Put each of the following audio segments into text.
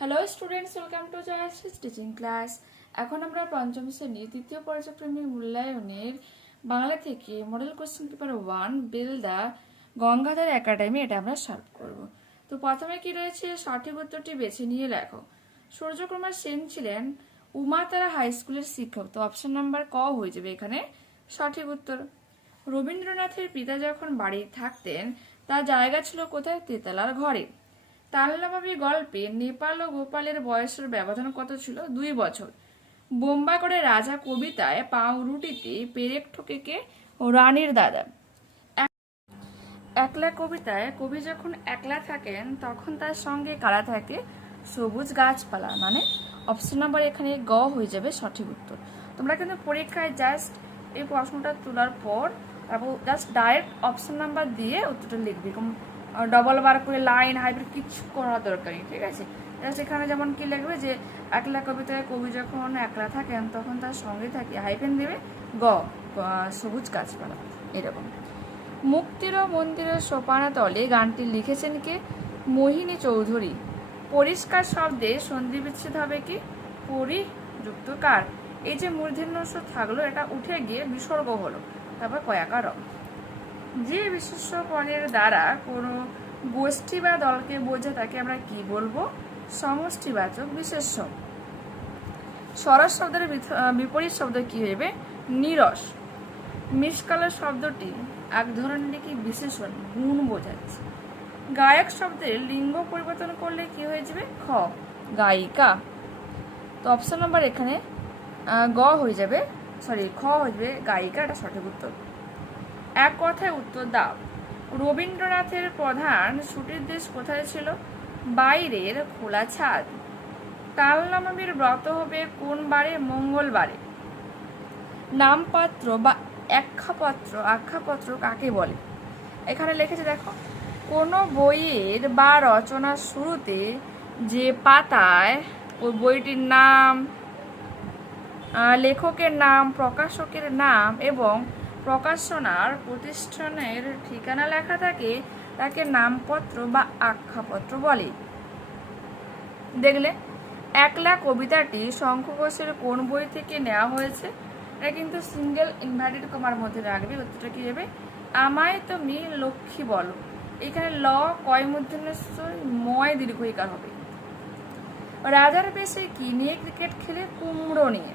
Hello students, welcome to Jayashree's teaching class. এখন আমরা পঞ্চম শ্রেণীর তৃতীয় পর্যায়ক্রমিক মূল্যায়নের বাংলা থেকে মডেল কোশ্চেন পেপার 1 বিল দ্য গঙ্গাধর একাডেমি এটা আমরা সলভ করব। তো প্রথমে কি রয়েছে, সঠিক উত্তরটি বেছে নিয়ে লেখো। সূর্যকুমার সেন ছিলেন উমাতারা হাই স্কুলের শিক্ষক, তো অপশন নাম্বার ক হয়ে যাবে এখানে সঠিক উত্তর। রবীন্দ্রনাথের পিতা যখন বাড়ি থাকতেন তার জায়গা ছিল কোথায়? তেতলার ঘরে। তালনাবাবী গল্পে নেপাল ও গোপালের বয়সের ব্যবধান কত ছিল? 2 বছর। বোম্বাই করে রাজা কবিতায় পাউরুটিতে পেরেক ঠোকে কে? রানীর দাদা। একলা কবিতায় কবি যখন একলা থাকেন তখন তার সঙ্গে কারা থাকে? সবুজ গাছপালা, মানে অপশন নাম্বার এখানে গ হয়ে যাবে সঠিক উত্তর। তোমরা কিন্তু পরীক্ষায় জাস্ট এই প্রশ্নটা তোলার পর তারপর জাস্ট ডাইরেক্ট অপশন নাম্বার দিয়ে উত্তরটা লিখবে, ডবল বার করে লাইন হাইব্রিড কিছু করার দরকার নেই, ঠিক আছে? জাস্ট এখানে যেমন কি লিখবে যে একলা কবিতায় কবি যখন একলা থাকেন তখন তার সঙ্গে থাকে হাইফেন দেবে গ, সবুজ গাছপালা, এরকম। মুক্তির মন্দিরের সোপানতলে গানটি লিখেছেন কে? মোহিনী চৌধুরী। পরিষ্কার শব্দে সন্ধি বিচ্ছেদ হবে কি? পরিযুক্ত কার। এই যে মূর্ধন্য ষ থাকলো, এটা উঠে গিয়ে বিসর্গ হলো, তারপর কয়াকার। যে বিশেষ্য পদের দ্বারা কোনো গোষ্ঠী বা দলকে বোঝে তাকে আমরা কি বলবো? সমষ্টিবাচক বিশেষ্য। সরস শব্দের বিপরীত শব্দ কি হবে? নিরস। মিসকালো শব্দটি এক ধরনের কি বিশেষণ, গুণ বোঝাচ্ছে। গায়ক শব্দের লিঙ্গ পরিবর্তন করলে কি হয়ে যাবে? খ, গায়িকা। তো অপশন নাম্বার এখানে গ হয়ে যাবে, সরি খ হয়ে যাবে গায়িকা, এটা সঠিক উত্তর। এক কথায় উত্তর দাও। রবীন্দ্রনাথের প্রধান ছুটির দেশ কোথায় ছিল? বাইরের খোলা ছাদ। তালনাবাবীর ব্রত হবে কোন বারে? মঙ্গলবারে। নামপাত্র বা আখ্যাপত্র কাকে বলে? এখানে লিখেছে দেখো, কোনো বইয়ের বা রচনার শুরুতে যে পাতায় ওই বইটির নাম, লেখকের নাম, প্রকাশকের নাম এবং প্রকাশনার প্রতিষ্ঠানের ঠিকানা লেখা থাকে তাকে নামপত্র বা আখ্যাপত্র বলে। দেখলে একলা কবিতাটি শঙ্খ ঘোষের কোন বই থেকে নেওয়া হয়েছে? এটা কিন্তু সিঙ্গেল ইনভার্টেড কমার মধ্যে রাখবে, উত্তরটা কি হবে? আমায় তুমি লক্ষ্মী বলো। এখানে ল কয় মূর্ধন্য ময় দীর্ঘইকার হবে। রাজার বেশে কি নিয়ে ক্রিকেট খেলে? কুমড়ো নিয়ে।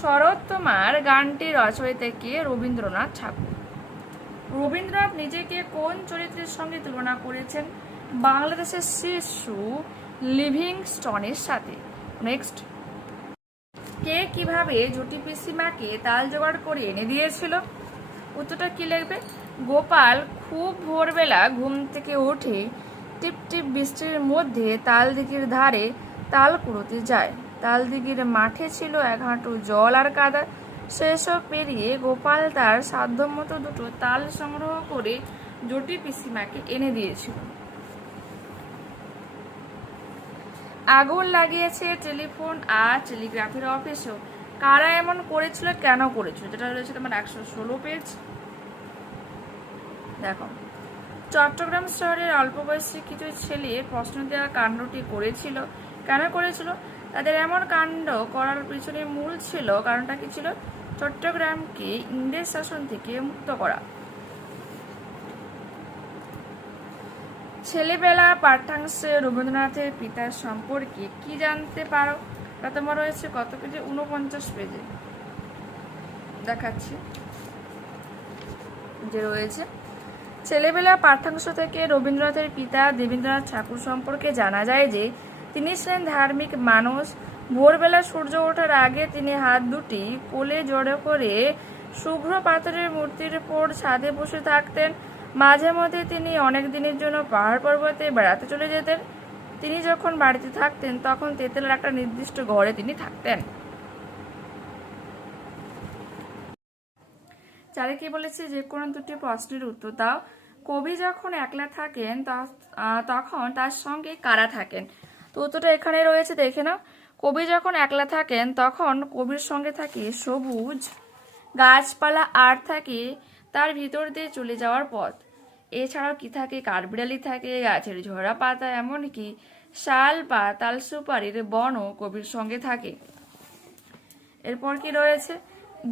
শরৎ তোমার গানটি রচয়িতা কে? রবীন্দ্রনাথ ঠাকুর। রবীন্দ্রনাথ নিজেকে কোন চরিত্রের সঙ্গে তুলনা করেছেন? বাংলাদেশের শিশু লিভিংস্টনের সাথে। নেক্সট, কে কিভাবে জটি পিসিমাকে তাল জোগাড় করে এনে দিয়েছিল? উত্তরটা কি লিখবে? গোপাল খুব ভোরবেলা ঘুম থেকে উঠে টিপ টিপ বৃষ্টির মধ্যে তালদিঘির ধারে তাল কুড়োতে যায়। তালদিঘির মাঠে ছিল এক হাঁটু জল আর কাদা। সেসব পেরিয়ে গোপাল তার সাধ্যমতো দুটো তাল সংগ্রহ করে জটি পিসিমাকে এনে দিয়েছিল। আগুন লাগিয়েছে টেলিফোন আর টেলিগ্রাফের অফিসও। কারা এমন করেছিল, কেন করেছিল? যেটা রয়েছে তোমার 116 পেজ। দেখো, চট্টগ্রাম শহরের অল্প বয়সী কিছু ছেলে প্রশ্ন দেওয়া কাণ্ডটি করেছিল। কেন করেছিল? তাদের এমন কাণ্ড করার পিছনে মূল ছিল, কারণটা কি ছিল? চট্টগ্রামকে ইংরেজ শাসন থেকে মুক্ত করা। ছেলেবেলা পাঠ্যাংশে রবীন্দ্রনাথের পিতার সম্পর্কে কি জানতে পারো? এটা তোমার রয়েছে কত পেজে? 49 পেজে দেখাচ্ছি যে রয়েছে। ছেলেবেলা পাঠ্যাংশ থেকে রবীন্দ্রনাথের পিতা দেবেন্দ্রনাথ ঠাকুর সম্পর্কে জানা যায় যে তিনি ছিলেন ধার্মিক মানুষ। ভোরবেলা সূর্য ওঠার আগে তিনি হাত দুটি কোলে জড়ো করে শুভ্র পাথরের মূর্তির উপর ছাদে বসে থাকতেন। মাঝে মধ্যে তিনি অনেক দিনের জন্য পাহাড় পর্বতে বেড়াতে চলে যেতেন। তিনি যখন বাড়িতে থাকতেন তখন তেঁতুলের একটা নির্দিষ্ট ঘরে তিনি থাকতেন। চারে কি বলেছে? যে কোনো দুটি প্রশ্নের উত্তর দাও। কবি যখন একলা থাকেন তখন তার সঙ্গে কারা থাকেন? তো উত্তরটা এখানে রয়েছে, দেখে নাও। কবি যখন একলা থাকেন তখন কবির সঙ্গে থাকে সবুজ গাছপালা আর থাকে তার ভিতর দিয়ে চলে যাওয়ার পথ। এছাড়াও কি থাকে? কাঠবিড়ালি থাকে, গাছের ঝরা পাতা, এমনকি শাল বা তাল সুপারির বনও কবির সঙ্গে থাকে। এরপর কি রয়েছে,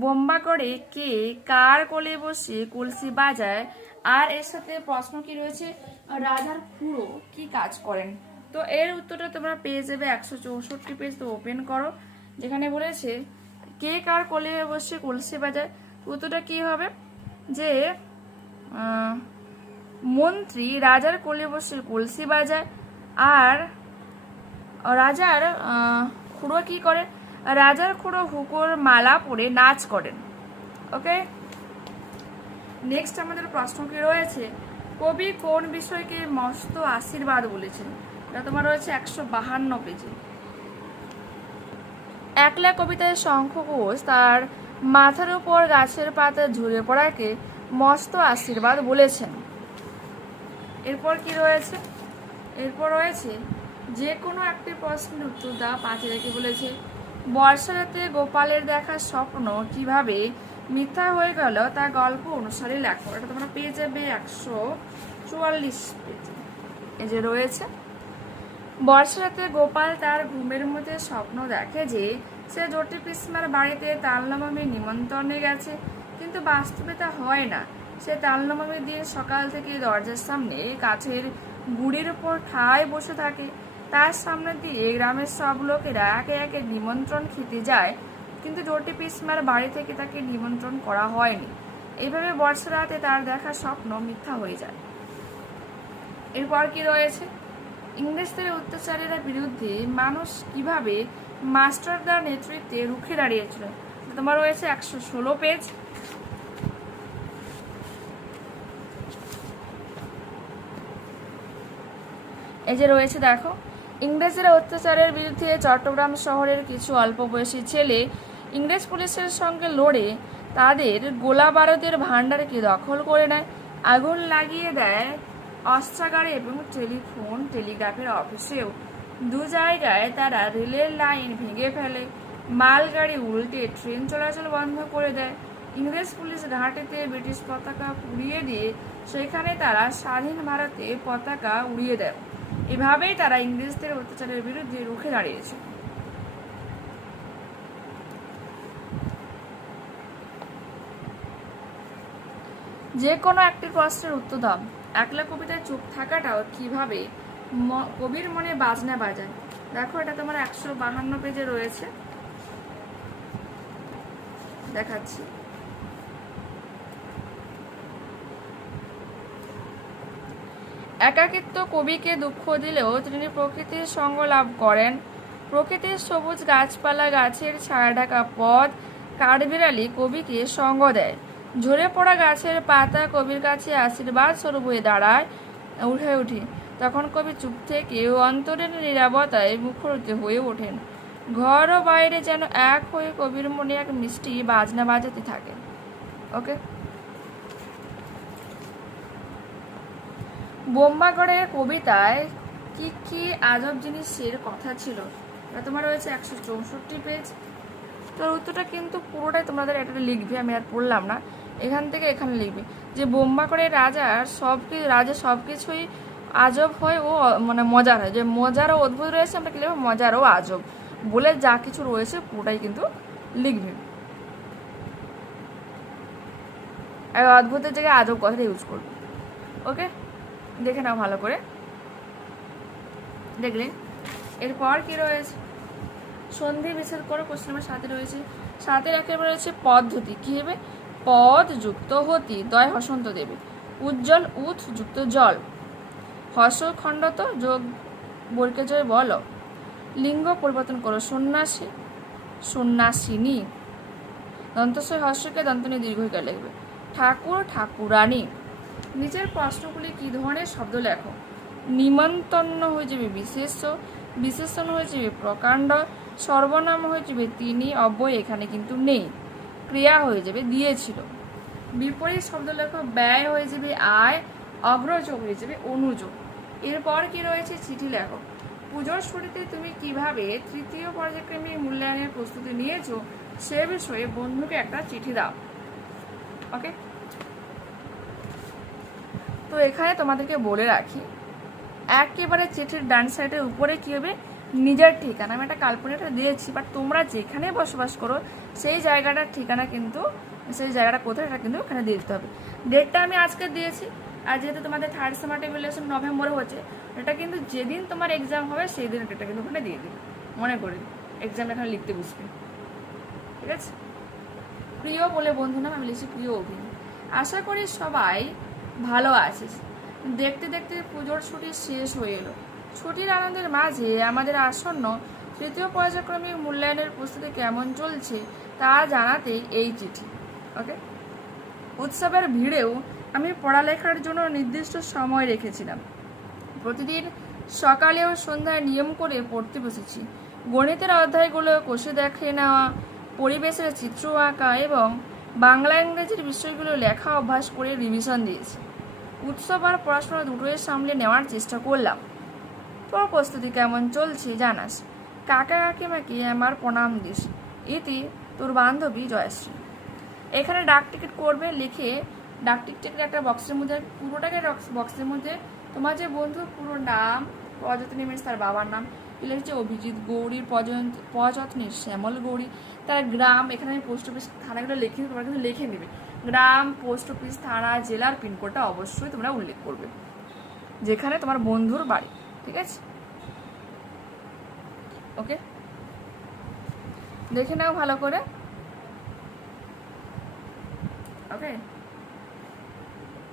বোম্বা করে কে কার কোলে বসে কলসি বাজায়। আর এর সাথে প্রশ্ন কি রয়েছে, রাজার খুড়ো কি কাজ করেন। তো এর উত্তরটা তোমরা পেয়ে যাবে 164 পেজ। তো ওপেন করো, যেখানে বলেছে কে কার কোলে বসে কলসি বাজায়। উত্তরটা কি হবে, যে মন্ত্রী রাজার কোলে বসে কলসি বাজায়। আর রাজার খুড়ো কি করে, রাজার খুড়ো হুকোর মালা পরে নাচ করেন। ওকে, নেক্সট আমাদের প্রশ্ন কি রয়েছে, কবি কোন বিষয়কে মস্ত আশীর্বাদ বলেছেন। এটা তোমার রয়েছে 152 পেজে। একলা কবিতায় শঙ্খ ঘোষ তার মাথার উপর গাছের পাতা ঝরে পড়াকে মস্ত আশীর্বাদ বলেছেন। এরপর কি রয়েছে, এরপর রয়েছে যে কোনো একটি প্রশ্নের উত্তর দাও। 5 রেখে বলেছে বর্ষা রাতে গোপালের দেখা স্বপ্ন কিভাবে মিথ্যা হয়ে গেল তা গল্প অনুসারে লেখো। এটা তোমরা পেয়ে যাবে 144 পেজে। এই যে রয়েছে, বর্ষা রাতে গোপাল তার ঘুমের মধ্যে স্বপ্ন দেখে যে সে জটি পিসমার বাড়িতে তালনবমীর নিমন্ত্রণে গেছে, কিন্তু বাস্তবে তা হয় না। সে তালনবমীর দিন সকাল থেকে দরজার সামনে কাছের গুড়ির উপর ঠায় বসে থাকে। তার সামনে দিয়ে গ্রামের সব লোকেরা একে একে নিমন্ত্রণ খেতে যায়, কিন্তু জটি পিসমার বাড়ি থেকে তাকে নিমন্ত্রণ করা হয়নি। এইভাবে বর্ষা রাতে তার দেখা স্বপ্ন মিথ্যা হয়ে যায়। এরপর কি রয়েছে, ইংরেজদের অত্যাচারের বিরুদ্ধে মানুষ কিভাবে মাস্টারদার নেতৃত্বে রুখে দাঁড়িয়েছিল। তোমার রয়েছে 116 পেজ। এই যে রয়েছে, দেখো, ইংরেজের অত্যাচারের বিরুদ্ধে চট্টগ্রাম শহরের কিছু অল্প বয়সী ছেলে ইংরেজ পুলিশের সঙ্গে লড়ে তাদের গোলা বারুদের ভাণ্ডারকে দখল করে নেয়, আগুন লাগিয়ে দেয় অস্ত্রাগারে এবং টেলিগ্রাফের অফিসেও। 2 জায়গায় তারা রেলের লাইন ভেঙে ফেলে, মালগাড়ি উল্টে ট্রেন চলাচল বন্ধ করে দেয়। ইংরেজ পুলিশ ঘাটেতে ব্রিটিশ পতাকা উড়িয়ে দিয়ে সেখানে তারা স্বাধীন ভারতে পতাকা উড়িয়ে দেয়। এভাবেই তারা ইংরেজদের অত্যাচারের বিরুদ্ধে রুখে দাঁড়িয়েছে। যে কোনো একটি প্রশ্নের উত্তর দাও। একলা কবিতায় চুপ থাকাটাও কিভাবে কবির মনে বাজনা বাজায়। দেখো, এটা তোমার 152 পেজে রয়েছে, দেখাচ্ছি। একাকিত্ব কবিকে দুঃখ দিলেও তিনি প্রকৃতির সঙ্গ লাভ করেন। প্রকৃতির সবুজ গাছপালা, গাছের ছায়া ঢাকা পথ, কাঠবিড়ালি কবিকে সঙ্গ দেয়। ঝরে পড়া গাছের পাতা কবির কাছে আশীর্বাদ স্বরূপ হয়ে দাঁড়ায় উঠে। তখন কবি চুপ থেকে অন্তরের নীরবতায় মুখরিত হয়ে ওঠেন। ঘর ও বাইরে যেন এক হয়ে কবির মনে এক মিষ্টি বাজনা বাজাতে থাকে। ওকে, বোম্বাগড়ের কবিতায় কি কি আজব জিনিসের কথা ছিল। তোমার রয়েছে 164 পেজ। তোর উত্তরটা কিন্তু পুরোটাই তোমাদের এটা লিখবে, আমি আর পড়লাম না। এখান থেকে এখানে লিখবে যে বোম্বাগড়ের রাজার সবকিছুই আজব হয় ও মানে মজার হয়। যে মজার ও অদ্ভুত রয়েছে আমরা কি লিখবো, মজার ও আজব বলে যা কিছু রয়েছে পুরোটাই কিন্তু লিখবে। আর অদ্ভুতের জায়গায় আজব কথাটা ইউজ করবে। ওকে, দেখে নাও ভালো করে, দেখলে। এরপর কি রয়েছে, সন্ধি বিচ্ছেদ করো। কোশ্চেন নাম্বার 7 রয়েছে। 7-এর একেবারে রয়েছে পদ্ধতি। কি হবে, পদ যুক্ত হতি দয় হসন্ত দেবে, উজ্জ্বল উৎ যুক্ত জল, হস খণ্ডত যোগ বর্গে জয় বল, লিঙ্গ পরিবর্তন করো, সন্ন্যাসী সন্ন্যাসিনী, দন্তস্বয় হর্ষকে দন্তনী দীর্ঘইকার লিখবে, ঠাকুর ঠাকুরানী। নিচের প্রশ্নগুলি কি ধরনের শব্দ লেখো। নিমন্তন্ন হয়ে যাবে বিশেষ্য, বিশেষণ হয়ে যাবে প্রকাণ্ড, সর্বনাম হয়ে যাবে তিনি, অব্যয় এখানে কিন্তু নেই, ক্রিয়া হয়ে যাবে দিয়েছিল। বিপরীত শব্দ লেখো, ব্যয় হয়ে যাবে আয়, অগ্রযোগ হয়ে যাবে অনুযোগ। এরপর কি রয়েছে, চিঠি লেখো। পুজোর শুরুতে তুমি কিভাবে 3য় পর্যায়ক্রমিক মূল্যায়নের প্রস্তুতি নিয়েছো সে বিষয়ে বন্ধুকে একটা চিঠি দাও। ওকে, তো এখানে তোমাদেরকে বলে রাখি একেবারে চিঠির ডান সাইডের উপরে কি হবে, নিজের ঠিকানা। আমি একটা কাল্পনিকটা দিয়েছি, বাট তোমরা যেখানে বসবাস করো সেই জায়গাটার ঠিকানা কিন্তু, সেই জায়গাটা কোথায় এটা কিন্তু ওখানে দিয়ে দিতে হবে। ডেটটা আমি আজকে দিয়েছি, আর যেহেতু তোমাদের থার্ড সামার টেবিলেশন নভেম্বরে হচ্ছে, এটা কিন্তু যেদিন তোমার এক্সাম হবে সেই দিন ডেটটা কিন্তু ওখানে দিয়ে দিবে, মনে করে এক্সাম এখানে লিখতে বুঝবে। ঠিক আছে, প্রিয় বলে বন্ধু নাম আমি লিখছি প্রিয় অভিনয়। আশা করি সবাই ভালো আছিস। দেখতে দেখতে পুজোর ছুটি শেষ হয়ে এলো। ছুটির আনন্দের মাঝে আমাদের আসন্ন তৃতীয় পর্যায়ক্রমিক মূল্যায়নের প্রস্তুতি কেমন চলছে তা জানাতেই এই চিঠি। ওকে, উৎসবের ভিড়েও আমি পড়ালেখার জন্য নির্দিষ্ট সময় রেখেছিলাম। প্রতিদিন সকালে ও সন্ধ্যায় নিয়ম করে পড়তে বসেছি। গণিতের অধ্যায়গুলো কষে দেখে নেওয়া, পরিবেশের চিত্র আঁকা এবং বাংলা ইংরেজির বিষয়গুলো লেখা অভ্যাস করে রিভিশন দিয়েছি। উৎসব আর পড়াশোনা দুটোই সামলে নেওয়ার চেষ্টা করলাম। তোর প্রস্তুতি কেমন চলছে জানাস। কাকা কাকিমাকে আমার প্রণাম দিস। ইতি তোর বান্ধবী জয়শ্রী। এখানে ডাক টিকিট করবে, লিখে ডাক টিকিটের একটা বক্সের মধ্যে, পুরোটাকে বক্সের মধ্যে তোমার যে বন্ধুর পুরো নাম, প্রযত্নী মিস তার বাবার নাম, লিখছে অভিজিৎ গৌরীর প্রযত্নী শ্যামল গৌরী, তার গ্রাম, এখানে আমি পোস্ট অফিস থানাগুলো লিখে তোমরা কিন্তু লিখে নেবে, গ্রাম, পোস্ট অফিস, থানা, জেলার পিনকোডটা অবশ্যই তোমরা উল্লেখ করবে যেখানে তোমার বন্ধুর বাড়ি। ঠিক আছে, ওকে, দেখে নাও ভালো করে। ওকে,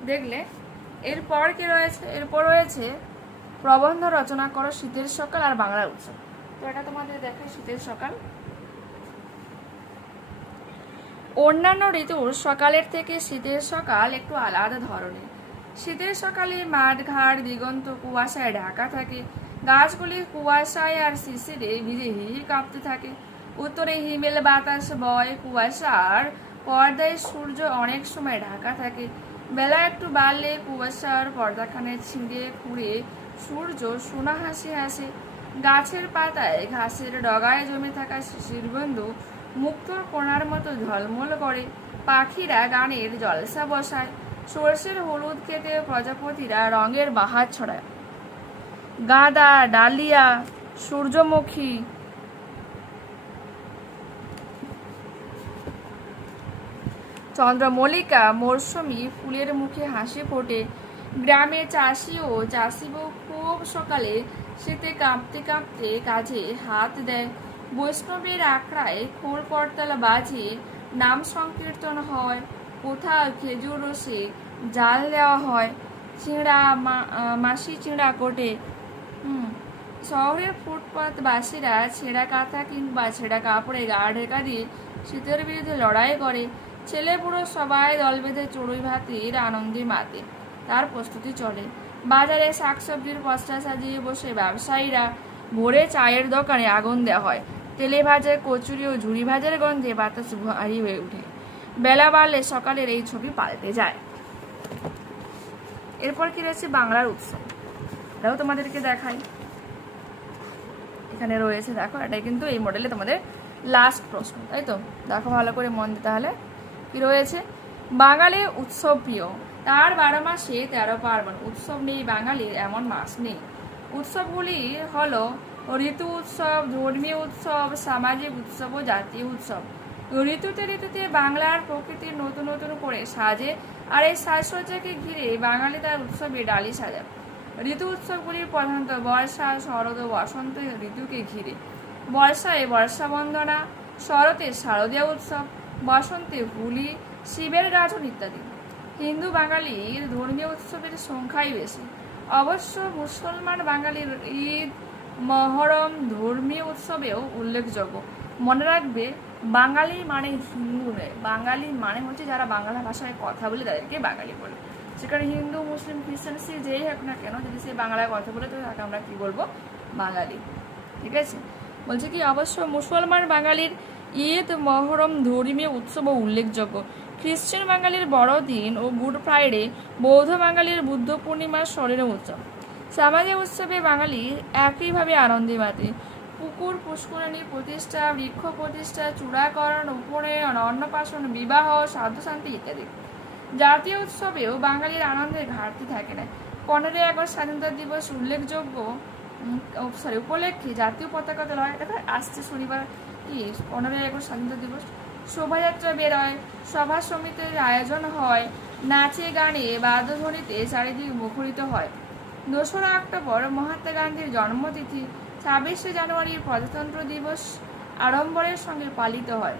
দেখলে এরপর কি রয়েছে, এরপর রয়েছে প্রবন্ধ রচনা করো শীতের সকাল আর বাংলা উৎসব। তো এটা তোমাদের দেখায় শীতের সকাল। অন্যান্য ঋতুর সকালের থেকে শীতের সকাল একটু আলাদা ধরনের। শীতের সকালে মাঠ ঘাট দিগন্ত কুয়াশায় ঢাকা থাকে, গাছগুলি কুয়াশায় আর শিশিরে ভিজে হিহি কাঁপতে থাকে। উত্তরে হিমেল বাতাস বয়, কুয়াশার পর্দায় সূর্য অনেক সময় ঢাকা থাকে। বেলা একটু বাড়লে কুয়াশার পর্দাখানে ছিঁড়ে খুঁড়ে সূর্য সোনা হাসি হাসে। গাছের পাতায় ঘাসের ডগায় জমে থাকা শিশির বিন্দু মুক্তোর কোণার মতো ঝলমল করে। পাখিরা গানের জলসা বসায়। সর্ষের হলুদ খেতে প্রজাপতিরা রঙের বাহার ছড়ায়। গাঁদা, ডালিয়া, সূর্যমুখী, চন্দ্রমল্লিকা মৌসুমী ফুলের মুখে হাসি ফোটে। গ্রামে চাষি ও চাষিবউ খুব সকালে শীতে কাঁপতে কাঁপতে কাজে হাত দেয়। বৈষ্ণবের আখড়ায় খোল করতাল বাজে, নাম সংকীর্তন হয়, কোথাও খেজুর রসে জাল দেওয়া হয়, চিঁড়া মাসি চিঁড়া কোটে। শহরের ফুটপাতবাসীরা ছেঁড়া কাঁথা কিংবা ছেঁড়া কাপড়ে গা ঢেকা দিয়ে শীতের বিরুদ্ধে লড়াই করে। ছেলে বুড়ো সবাই দল বেঁধে চড়ুই ভাতির আনন্দে মাতে, তার প্রস্তুতি চলে। বাজারে শাকসবজির বস্তা সাজিয়ে বসে ব্যবসায়ীরা। ভোরে চায়ের দোকানে আগুন দেওয়া হয়, তেলে ভাজা কচুরি ও ঝুড়ি ভাজার গন্ধে বাতাস ভারী হয়ে ওঠে। বেলা বাড়লে সকালের এই ছবি পাল্টে যায়। এরপর কি রয়েছে বাংলার উৎসব, এটাও তোমাদেরকে দেখাই। এখানে রয়েছে, দেখো এটাই কিন্তু এই মডেলে তোমাদের লাস্ট প্রশ্ন, তাই তো? দেখো ভালো করে মন দিতে। তাহলে কি রয়েছে, বাঙালি উৎসব প্রিয়, তার 12 মাসে 13 পার্বণ। উৎসব নেই বাঙালির এমন মাস নেই। উৎসবগুলি হলো ঋতু উৎসব, ধর্মীয় উৎসব, সামাজিক উৎসব ও জাতীয় উৎসব। ঋতুতে ঋতুতে বাংলার প্রকৃতির নতুন নতুন করে সাজে, আর এই সাজসজ্জাকে ঘিরে বাঙালি তার উৎসবে ডালি সাজায়। ঋতু উৎসবগুলির প্রধানত বর্ষা, শরৎ ও বসন্ত ঋতুকে ঘিরে। বর্ষায় বর্ষা বন্দনা, শরতে শারদীয় উৎসব, বসন্তে হোলি, শিবের গাজন ইত্যাদি। হিন্দু বাঙালির ধর্মীয় উৎসবের সংখ্যাই বেশি। অবশ্য মুসলমান বাঙালির ঈদ, মহরম ধর্মীয় উৎসবেও উল্লেখযোগ্য। মনে রাখবে, বাঙালি মানে হিন্দু নয়, বাঙালি মানে হচ্ছে যারা বাংলা ভাষায় কথা বলে তাদেরকে বাঙালি বলে। সেখানে হিন্দু, মুসলিম, খ্রিস্টান সে যেই হোক না কেন, যদি সে বাংলায় কথা বলে তো তাকে আমরা কি বলবো, বাঙালি। ঠিক আছে, বলছে কি অবশ্য মুসলমান বাঙালির ঈদ, মহরম ধর্মীয় উৎসবও উল্লেখযোগ্য। খ্রিস্টান বাঙালির বড়দিন ও গুড ফ্রাইডে, বৌদ্ধ বাঙালির বুদ্ধ পূর্ণিমার স্মরণীয় উৎসব। সামাজিক উৎসবে বাঙালি একইভাবে আনন্দে মাতে। পুকুর পুষ্করিণী প্রতিষ্ঠা, বৃক্ষ প্রতিষ্ঠা, চূড়াকরণ, উপনয়ন, অন্নপ্রাশন, বিবাহ, সাধুশান্তি ইত্যাদি। জাতীয় উৎসবেও বাঙালির আনন্দের ঘাটতি থাকে না। 15ই আগস্ট স্বাধীনতা দিবস উল্লেখযোগ্য উপলক্ষে জাতীয় পতাকা তোলা হয়। দেখো আসছে শনিবার কি 15ই আগস্ট স্বাধীনতা দিবস। শোভাযাত্রা বেরোয়, সভা সমিতির আয়োজন হয়, নাচে গানে বাদ্যধ্বনিতে চারিদিক মুখরিত হয়। 2রা অক্টোবর মহাত্মা গান্ধীর জন্মতিথি। 26শে জানুয়ারির প্রজাতন্ত্র দিবস আড়ম্বরের সঙ্গে পালিত হয়।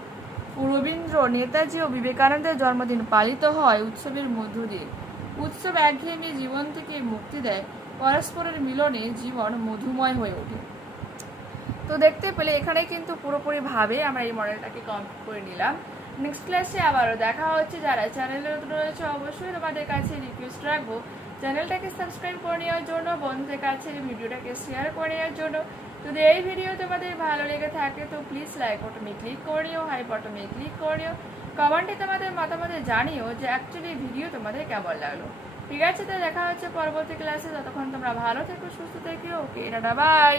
রবীন্দ্র, নেতাজি ও বিবেকানন্দের জন্মদিন পালিত হয় উৎসবের মধ্য দিয়ে। উৎসব একঘেয়েমি জীবন থেকে মুক্তি দেয়, পরস্পরের মিলনে জীবন মধুময় হয়ে ওঠে। তো দেখতে পেলে এখানে কিন্তু পুরোপুরিভাবে আমরা এই মডেলটাকে কমপ্লিট করে নিলাম। নেক্সট ক্লাসে আবারও দেখা হচ্ছে। যারা চ্যানেলে রয়েছে অবশ্যই তোমাদের কাছে রিকোয়েস্ট রাখবো চ্যানেলটাকে সাবস্ক্রাইব করে নেওয়ার জন্য, বন্ধুদের কাছে ভিডিওটাকে শেয়ার করে নেওয়ার জন্য। যদি এই ভিডিও তোমাদের ভালো লেগে থাকে তো প্লিজ লাইক বাটনে ক্লিক করে নিও, হাই বাটনে ক্লিক করে নিও, কমেন্টে তোমাদের মতামত জানিও যে অ্যাকচুয়ালি ভিডিও তোমাদের কেমন লাগলো। ঠিক আছে, তো দেখা হচ্ছে পরবর্তী ক্লাসে। ততক্ষণ তোমরা ভালো থেকো, সুস্থ থেকো। ওকে, টাটা, বাই।